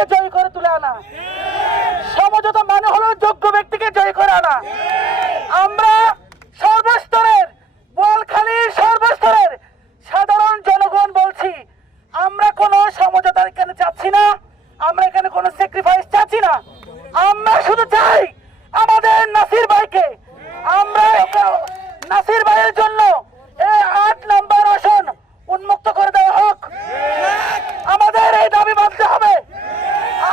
ব্যক্তিকে জয় করে তুলে আনা। সমঝোতা মানে হলো যোগ্য ব্যক্তিকে জয় করে আনা। আমরা সর্বস্তরের বোয়ালখালীর সর্বস্তরের সাধারণ জনগণ বলছি, আমরা কোনো সমঝোতা এখানে চাচ্ছি না, আমরা এখানে কোনো স্যাক্রিফাইস চাচ্ছি না। আমরা শুধু চাই আমাদের নাসির ভাইকে, আমরা ওকে- নাসির ভাইয়ের জন্য এই আট নাম্বার আসন উন্মুক্ত করে দেওয়া হোক আমাদের এই দাবি মানতে হবে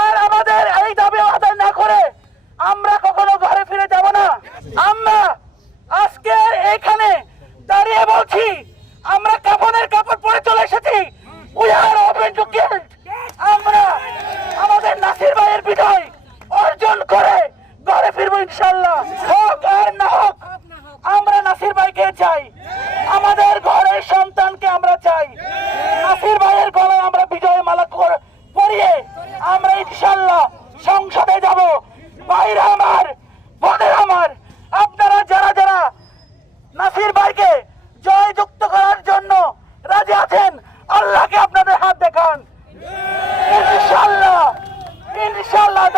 আর আমাদের এই দাবি আদায় না করে আমরা কখনো ঘরে ফিরে যাব না আমরা আজকে এখানে দাঁড়িয়ে বলছি, আমরা কাপড়ের কাপড় পরে চলে এসেছি। We are open to guilt আমরা আমাদের নাসির ভাইয়ের বিজয় অর্জন করে ঘরে ফিরবো ইনশাল্লাহ। হোক আর না হোক, আমরা নাসির ভাইকে চাই। আমাদের ঘরের সন্তানকে আমরা চাই নাসির ভাইয়ের গলায় আমরা বিজয় মালা কর- পরিয়ে আমরা ইনশাল্লাহ সংসদে যাব ভাইরা আমার বোনের আমার আপনারা যারা যারা নাসির ভাইকে জয়যুক্ত করার জন্য রাজি আছেন আল্লাহকে আপনাদের হাত দেখান ইনশাল্লাহ ইনশাল্লাহ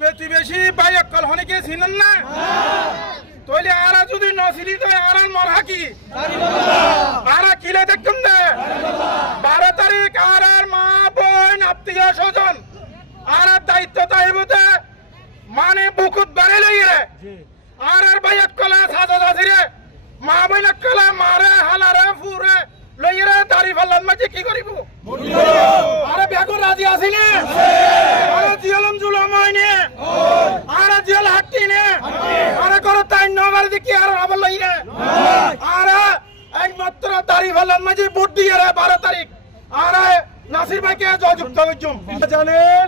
প্রতিবেশী বাই অকল হনিকে চিনেন না? তৈলে আর যদি নছিলি তো আর মারহা কি? আর কিলে দেখুন না? বারো তারিখ আর আর মা বোন আত্মীয় স্বজন। আর আর দায়িত্ব তাইবতে মানে বুকুত বাড়ি লইরে আর আর ভাই কলা সাদা দাসিরে মা বইন কলা মারে হালারে ফুরে। লইরে দাড়ি ফাল্লান মাঝে কি করিব? আরে বেগুন রাজি আসিনে আরে জিয়লম জুলম হইনে আরে জিয়ল হাট্টি নে আরে করো তাই নবার দেখি আর আবার লইরে আরে একমাত্র ফাল্লান মাঝে ভোট দিয়ে রে বারো তারিখ। আরে নাসির ভাইকে জয়যুক্ত জানেন,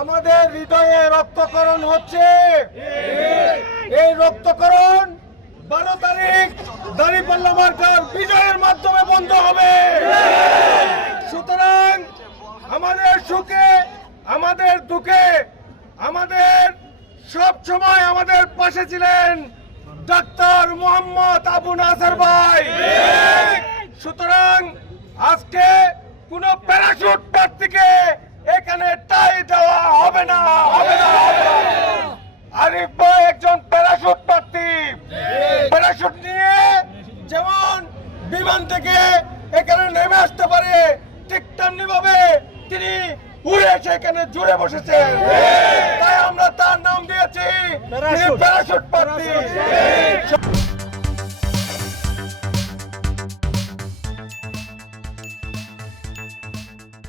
আমাদের হৃদয়ে রক্তকরণ হচ্ছে। এই রক্তকরণ বারো তারিখ দাঁড়িপাল্লা মার্কার বিজয়ের মাধ্যমে বন্ধ হবে। সুতরাং আমাদের সুখে, আমাদের দুঃখে, আমাদের সব সময় আমাদের পাশে ছিলেন ডাক্তার মোহাম্মদ আবু নাসার ভাই। সুতরাং আজকে কোন প্যারাশুট প্রার্থীকে এখানে টাই দেওয়া হবে না। হবে না আরিফ ভাই একজন প্যারাশুট প্রার্থী। প্যারাশুট নিয়ে যেমন বিমান থেকে এখানে নেমে আসতে পারে ঠিক তেমনি ভাবে তিনি উড়ে এসে এখানে জুড়ে বসেছে। তাই আমরা তার নাম দিয়েছি প্যারাশুট প্রার্থী।